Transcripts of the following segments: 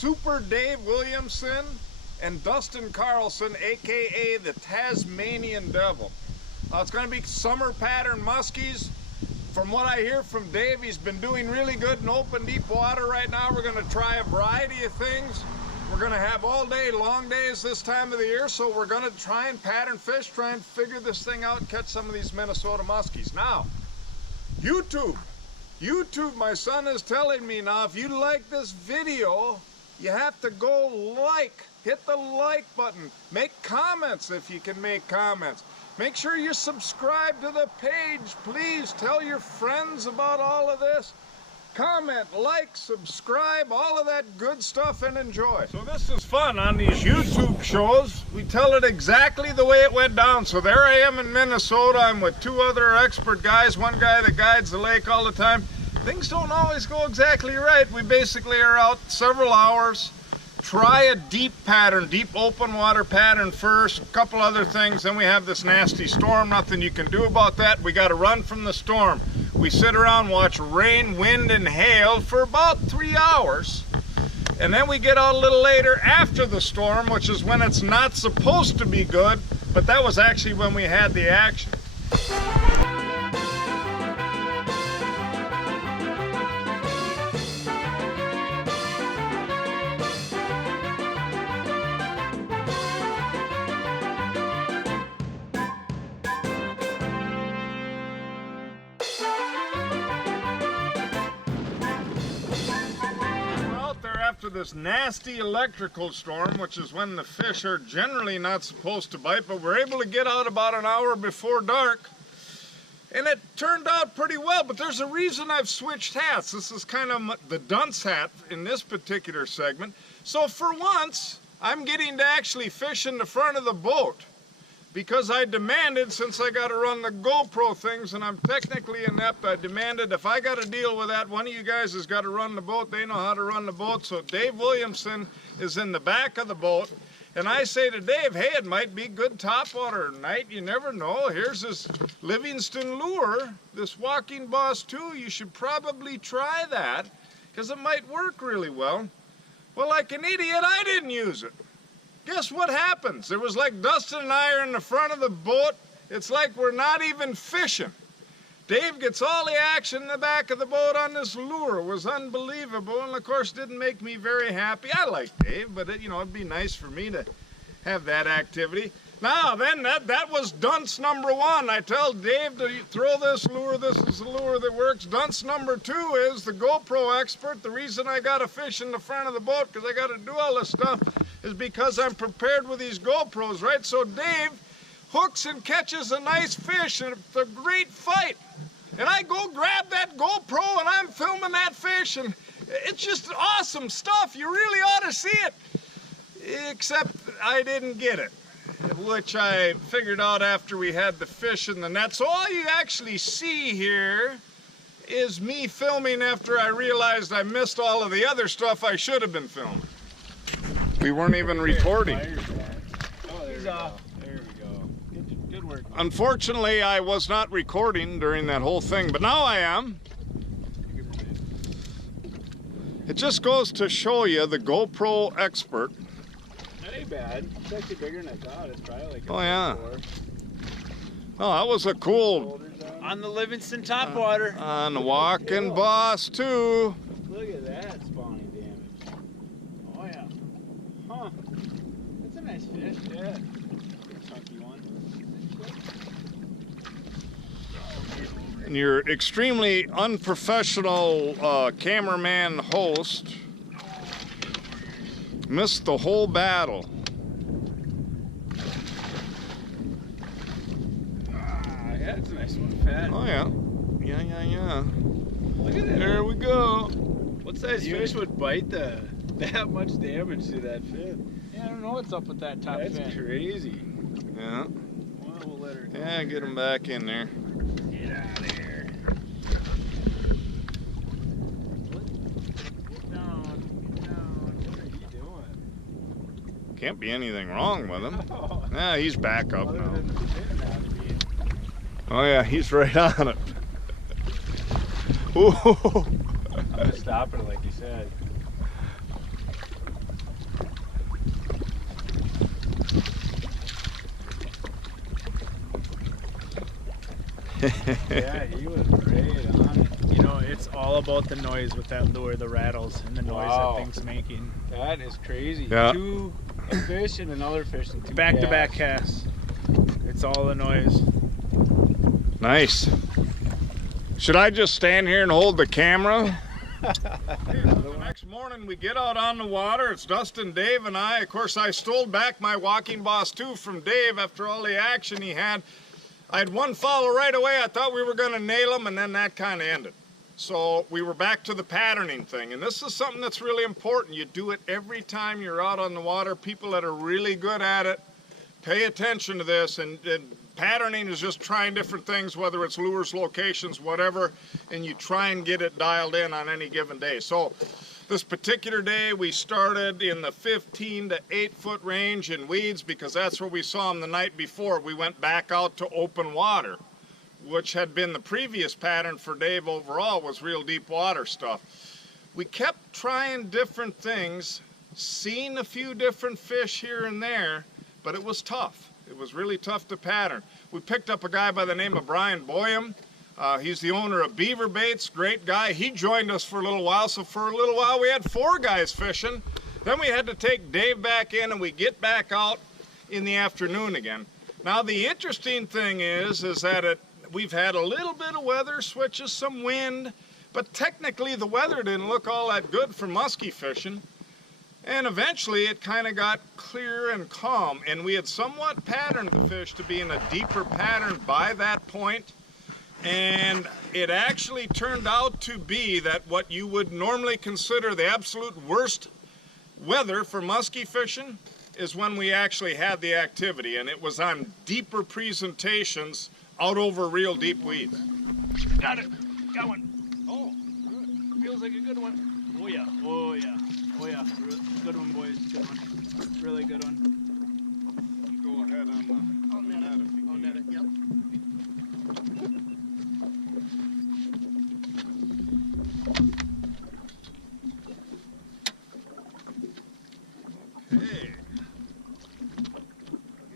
Super Dave Williamson and Dustin Carlson, aka the Tasmanian Devil. It's going to be summer pattern muskies. From what I hear from Dave, he's been doing really good in open deep water right now. We're going to try a variety of things. We're going to have all day long days this time of the year, so we're going to try and pattern fish, try and figure this thing out and catch some of these Minnesota muskies. Now, YouTube, my son is telling me now, if you like this video, you have to go hit the like button. Make comments if you can make comments. Make sure you subscribe to the page, please. Tell your friends about all of this. Comment, like, subscribe, all of that good stuff, and enjoy. So this is fun on these YouTube shows. We tell it exactly the way it went down. So there I am in Minnesota. I'm with two other expert guys. One guy that guides the lake all the time. Things don't always go exactly right. We basically are out several hours. Try a deep pattern, deep open water pattern first, a couple other things, then we have this nasty storm, nothing you can do about that. We got to run from the storm. We sit around, watch rain, wind, and hail for about 3 hours, and then we get out a little later after the storm, which is when it's not supposed to be good, but that was actually when we had the action. After this nasty electrical storm, which is when the fish are generally not supposed to bite, but we're able to get out about an hour before dark, and it turned out pretty well. But there's a reason I've switched hats. This is kind of the dunce hat in this particular segment. So for once, I'm getting to actually fish in the front of the boat, because I demanded, since I got to run the GoPro things and I'm technically inept, I demanded if I got to deal with that, one of you guys has got to run the boat. They know how to run the boat. So Dave Williamson is in the back of the boat. And I say to Dave, hey, it might be good topwater night. You never know. Here's this Livingston lure, this Walking Boss 2. You should probably try that because it might work really well. Well, like an idiot, I didn't use it. Guess what happens? It was like Dustin and I are in the front of the boat. It's like we're not even fishing. Dave gets all the action in the back of the boat on this lure. It was unbelievable, and of course didn't make me very happy. I like Dave, but it'd be nice for me to have that activity. Now then, that was dunce number one. I tell Dave to throw this lure. This is the lure that works. Dunce number two is the GoPro expert. The reason I got to fish in the front of the boat, because I got to do all this stuff, is because I'm prepared with these GoPros, right? So Dave hooks and catches a nice fish, and it's a great fight. And I go grab that GoPro, and I'm filming that fish, and it's just awesome stuff. You really ought to see it. Except I didn't get it, which I figured out after we had the fish in the net. So all you actually see here is me filming after I realized I missed all of the other stuff I should have been filming. We weren't even recording. Oh, there we go. There we go. Good work. Unfortunately, I was not recording during that whole thing, but now I am. It just goes to show you the GoPro expert. That ain't bad. It's actually bigger than I thought. It's probably like a Oh, yeah. 4. Oh, that was a cool... On the Livingston topwater. On the Walking Boss too. Look at that spawning damage. Oh, yeah. Huh. That's a nice fish. Yeah. Chunky one. And your extremely unprofessional cameraman host missed the whole battle. Yeah, it's a nice one, fat. Oh yeah. Yeah. Look at it. There we go. What size fish would bite that much damage to that fin? Yeah, I don't know what's up with that top fin. That's crazy. Yeah. Well, we'll let her go. Yeah, get him back in there. Get out of here. Get down. What are you doing? Can't be anything wrong with him. Yeah, he's back up now. Oh yeah, he's right on it. Ooh. I'm just stopping it like you said. Yeah, he was great on it. You know, it's all about the noise with that lure, the rattles and the noise Wow. that thing's making. That is crazy. Yeah. A fish and another fish and two Back-to-back casts. It's all the noise. Nice. Should I just stand here and hold the camera? The next morning we get out on the water. It's Dustin, Dave, and I. Of course, I stole back my walking boss too from Dave after all the action he had. I had one follow right away. I thought we were going to nail him, and then that kind of ended. So we were back to the patterning thing, and this is something that's really important. You do it every time you're out on the water. People that are really good at it, pay attention to this, and patterning is just trying different things, whether it's lures, locations, whatever, and you try and get it dialed in on any given day. So this particular day we started in the 15 to 8 foot range in weeds because that's where we saw them the night before. We went back out to open water, which had been the previous pattern for Dave overall, was real deep water stuff. We kept trying different things, seen a few different fish here and there, but it was tough. It was really tough to pattern. We picked up a guy by the name of Boyum. He's the owner of Beaver Baits, great guy. He joined us for a little while, so for a little while we had 4 guys fishing. Then we had to take Dave back in and we get back out in the afternoon again. Now the interesting thing is that we've had a little bit of weather switches, some wind, but technically the weather didn't look all that good for muskie fishing. And eventually it kind of got clear and calm, and we had somewhat patterned the fish to be in a deeper pattern by that point. And it actually turned out to be that what you would normally consider the absolute worst weather for muskie fishing is when we actually had the activity, and it was on deeper presentations out over real deep weeds. Got it. Got one. Oh, good. Feels like a good one. Oh yeah. Oh yeah. Oh yeah. Good one, boys. Good one. Really good one. Go ahead on the net if you can. On net, yep. Okay.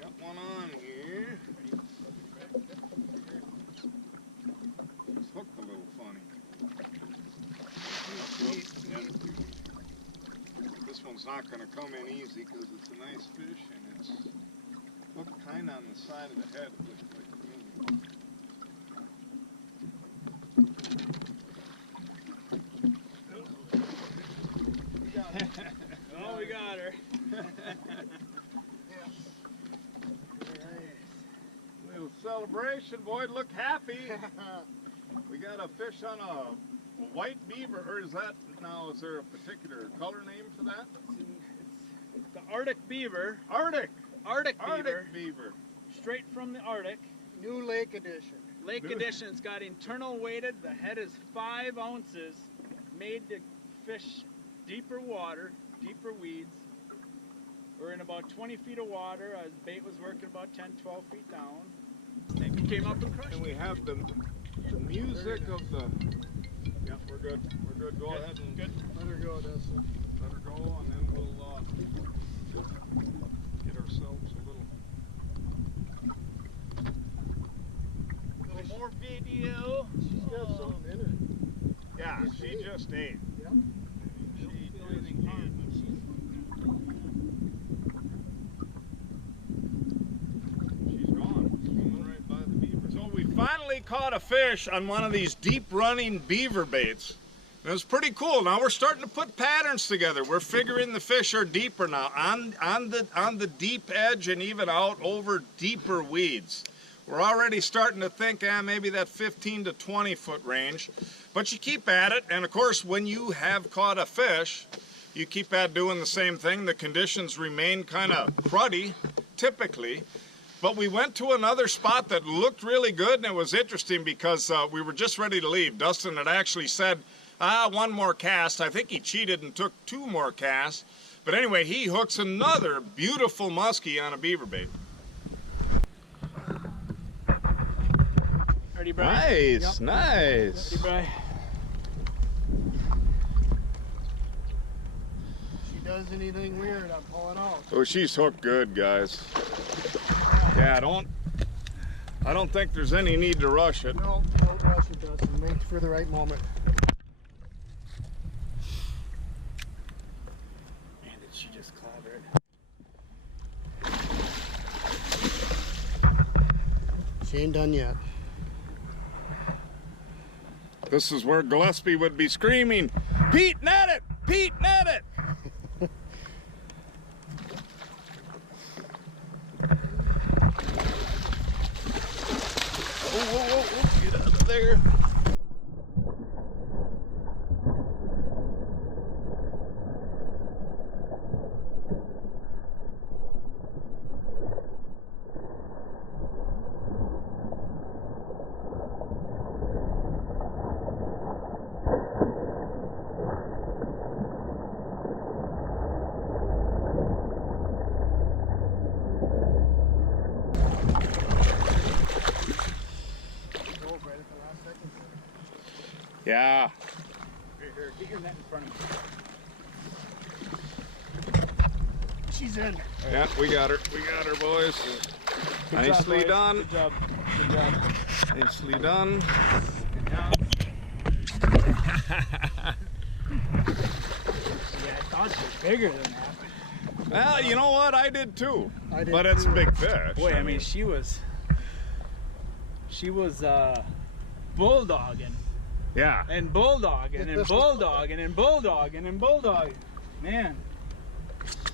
Got one on here. It's hooked a little funny. This one's not going to come in easy because it's a nice fish and it's hooked kind of on the side of the head. Oh, we got her. Little celebration, boy. Look happy. We got a fish on a white beaver, or is there a particular color name for that? It's the Arctic beaver. Arctic Beaver. Straight from the Arctic. New lake edition. Lake edition. It's got internal weighted. The head is 5 ounces, made to fish deeper water, deeper weeds. We're in about 20 feet of water. His bait was working about 10, 12 feet down. And he came up and crushed And it. we have the music of the... Yep, we're good. We're good. Go ahead and Let her go, Dustin. let her go, and then we'll get ourselves a little more video. She's got something in her. Yeah, she just ate. Yep. She Feel anything hard, but she's gone. Swimming right by the beaver. So we finally caught a fish on one of these deep running beaver baits. It was pretty cool. Now we're starting to put patterns together. We're figuring the fish are deeper now on the deep edge and even out over deeper weeds. We're already starting to think maybe that 15 to 20 foot range, but you keep at it. And of course, when you have caught a fish, you keep at doing the same thing. The conditions remain kind of cruddy, typically. But we went to another spot that looked really good, and it was interesting because we were just ready to leave. Dustin had actually said, one more cast. I think he cheated and took 2 more casts. But anyway, he hooks another beautiful muskie on a beaver bait. Ready, Brian? Nice, nice. Ready, Brian? She does anything weird, I'm pulling out. Oh, she's hooked good, guys. Yeah, don't I don't think there's any need to rush it. No, don't rush it, Dustin. Wait for the right moment. Man, did she just clobber it? She ain't done yet. This is where Gillespie would be screaming, "Pete, net it! Pete, net it!" Whoa, get out of there. Yeah. Here, get your net in front of me. She's in. Yeah, we got her. We got her, boys. Good Nicely job, boys. done. Good job. Good job. Nicely done. And now. Yeah, I thought she was bigger than that. Well, you know what? I did too. I did But it's a too. big fish. Boy, I mean, she was bulldogging Yeah. and bulldogging and bulldogging and bulldogging and bulldogging. Man,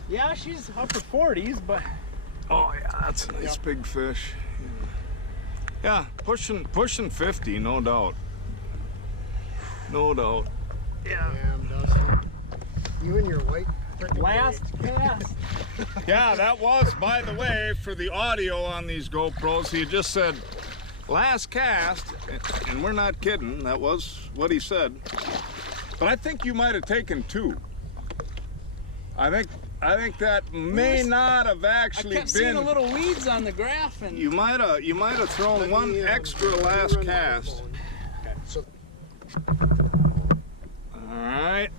yeah, she's upper 40s, but Oh yeah, that's a nice big fish. Yeah, pushing 50, no doubt. No doubt. Damn, Dustin. You and your white freaking last cast. Yeah, that was, by the way, for the audio on these GoPros, he just said, last cast, and we're not kidding, that was what he said. But I think you might have taken 2. I think that may not have actually I kept been. seeing the little weeds on the graph, and You might have thrown one extra last cast. Okay, so All right.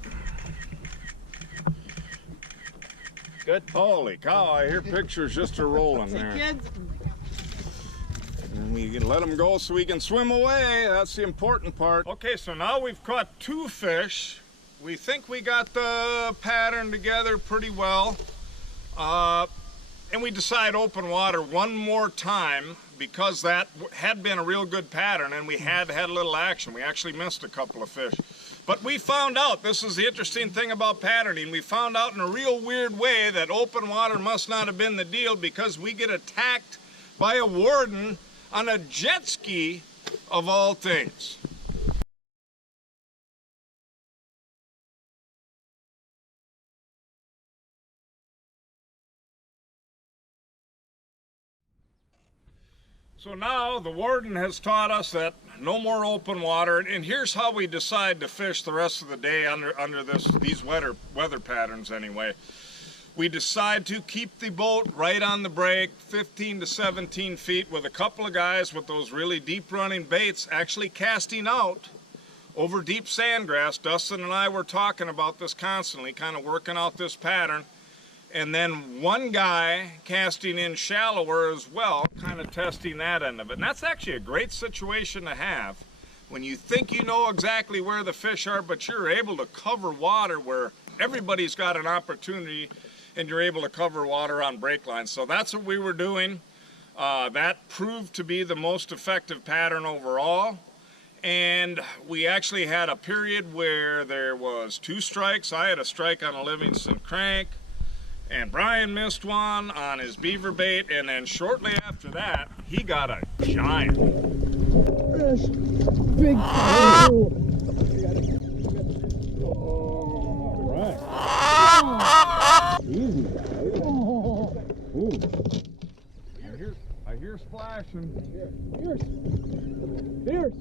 good. Holy cow! I hear pictures just a rolling there. Kids, And we can let them go so we can swim away. That's the important part. Okay, so now we've caught 2 fish. We think we got the pattern together pretty well. And we decide open water one more time because that had been a real good pattern and we had a little action. We actually missed a couple of fish. But we found out, this is the interesting thing about patterning, we found out in a real weird way that open water must not have been the deal because we get attacked by a warden on a jet ski of all things. So now the warden has taught us that no more open water, and here's how we decide to fish the rest of the day under these weather patterns anyway. We decide to keep the boat right on the break, 15 to 17 feet, with a couple of guys with those really deep running baits actually casting out over deep sandgrass. Dustin and I were talking about this constantly, kind of working out this pattern. And then one guy casting in shallower as well, kind of testing that end of it. And that's actually a great situation to have when you think you know exactly where the fish are, but you're able to cover water where everybody's got an opportunity and you're able to cover water on break lines. So that's what we were doing. That proved to be the most effective pattern overall. And we actually had a period where there was 2 strikes. I had a strike on a Livingston crank, and Brian missed one on his beaver bait, and then shortly after that, he got a giant. fish. Big Easy. I hear splashing. fierce.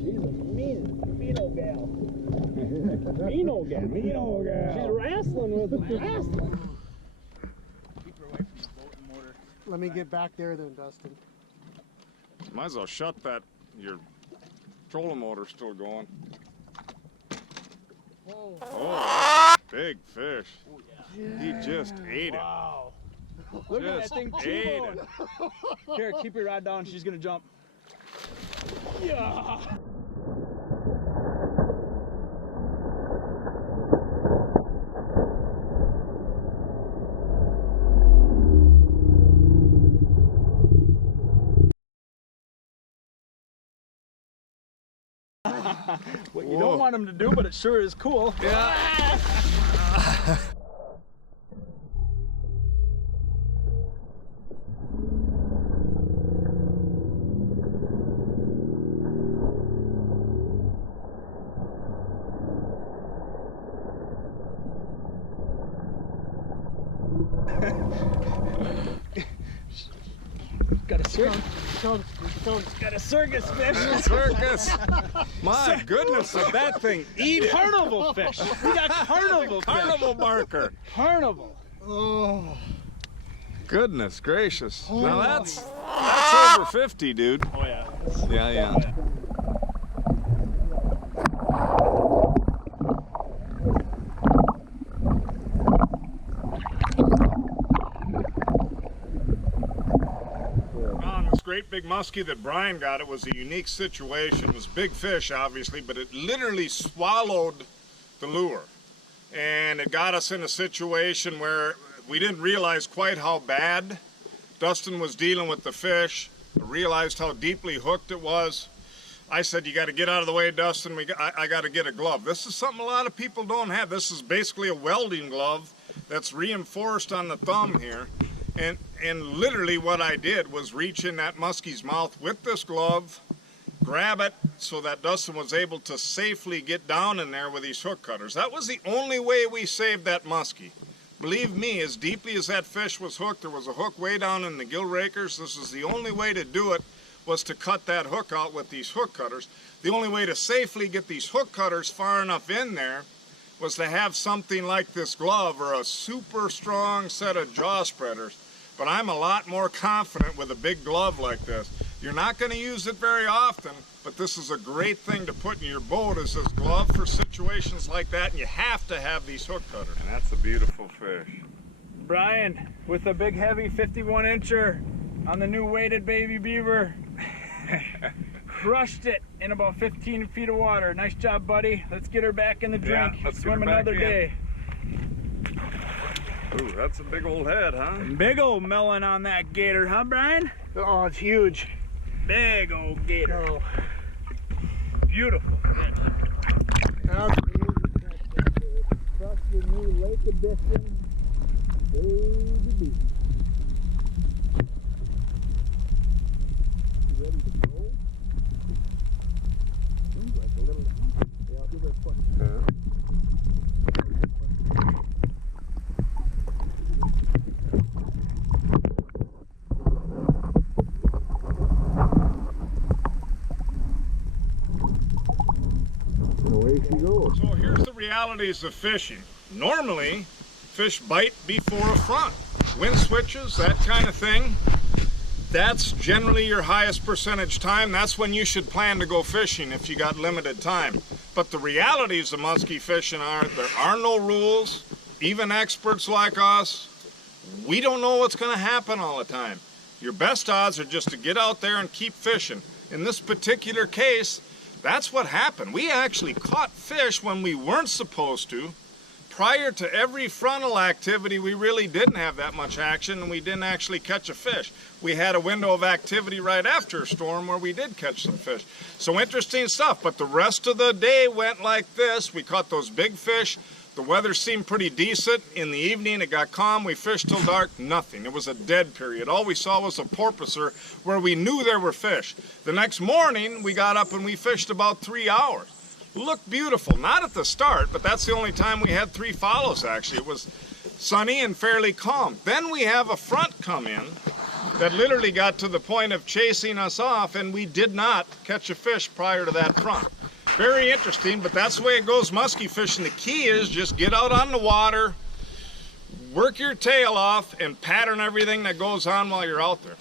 She's a mean old gal. Mean old gal. She's wrestling with him. Keep her away from the boat and motor. Let me get back there then, Dustin. Might as well shut that. Your trolling motor's still going. Whoa. Oh, big fish. Oh, yeah. He just ate it. Wow. Look at that Just thing ate T-bone. it. Here, keep your rod down. She's gonna jump. Yeah. What you don't want them to do, but it sure is cool. Yeah. Got a circus. Got a circus fish. Circus. My goodness, did that thing eat it. Carnival fish. We got carnival fish. Carnival marker. Carnival. Oh. Goodness gracious. Now that's over 50, dude. Oh yeah. Yeah, yeah. Oh, yeah. On this great big muskie that Brian got, it was a unique situation. It was big fish, obviously, but it literally swallowed the lure. And it got us in a situation where we didn't realize quite how bad Dustin was dealing with the fish. I realized how deeply hooked it was. I said, you got to get out of the way, Dustin. I got to get a glove. This is something a lot of people don't have. This is basically a welding glove that's reinforced on the thumb here. And literally what I did was reach in that muskie's mouth with this glove, grab it so that Dustin was able to safely get down in there with these hook cutters. That was the only way we saved that muskie. Believe me, as deeply as that fish was hooked, there was a hook way down in the gill rakers. This is the only way to do it, was to cut that hook out with these hook cutters. The only way to safely get these hook cutters far enough in there was to have something like this glove or a super strong set of jaw spreaders. But I'm a lot more confident with a big glove like this. You're not going to use it very often, but this is a great thing to put in your boat, is this glove for situations like that, and you have to have these hook cutters. And that's a beautiful fish. Brian with a big heavy 51-incher on the new weighted baby beaver. Crushed it in about 15 feet of water. Nice job, buddy. Let's get her back in the drink. Yeah, let's swim get her back another in. day. Ooh, that's a big old head, huh? Big old melon on that gator, huh, Brian? Oh, it's huge. Big old gator. Oh. Beautiful fish. Across the new Lake Edition, baby beaver. You ready to go? Seems like a little monkey. Yeah, I'll give her a push. So here's the realities of fishing. Normally, fish bite before a front. Wind switches, that kind of thing. That's generally your highest percentage time. That's when you should plan to go fishing if you got limited time. But the realities of muskie fishing are there are no rules. Even experts like us, we don't know what's going to happen all the time. Your best odds are just to get out there and keep fishing. In this particular case, that's what happened. We actually caught fish when we weren't supposed to. Prior to every frontal activity, we really didn't have that much action, and we didn't actually catch a fish. We had a window of activity right after a storm where we did catch some fish. So interesting stuff, but the rest of the day went like this. We caught those big fish. The weather seemed pretty decent. In the evening, it got calm. We fished till dark, nothing. It was a dead period. All we saw was a porpoiser where we knew there were fish. The next morning, we got up and we fished about 3 hours. Looked beautiful. Not at the start, but that's the only time we had 3 follows, actually. It was sunny and fairly calm. Then we have a front come in that literally got to the point of chasing us off, and we did not catch a fish prior to that front. Very interesting, but that's the way it goes muskie fishing. The key is just get out on the water, work your tail off, and pattern everything that goes on while you're out there.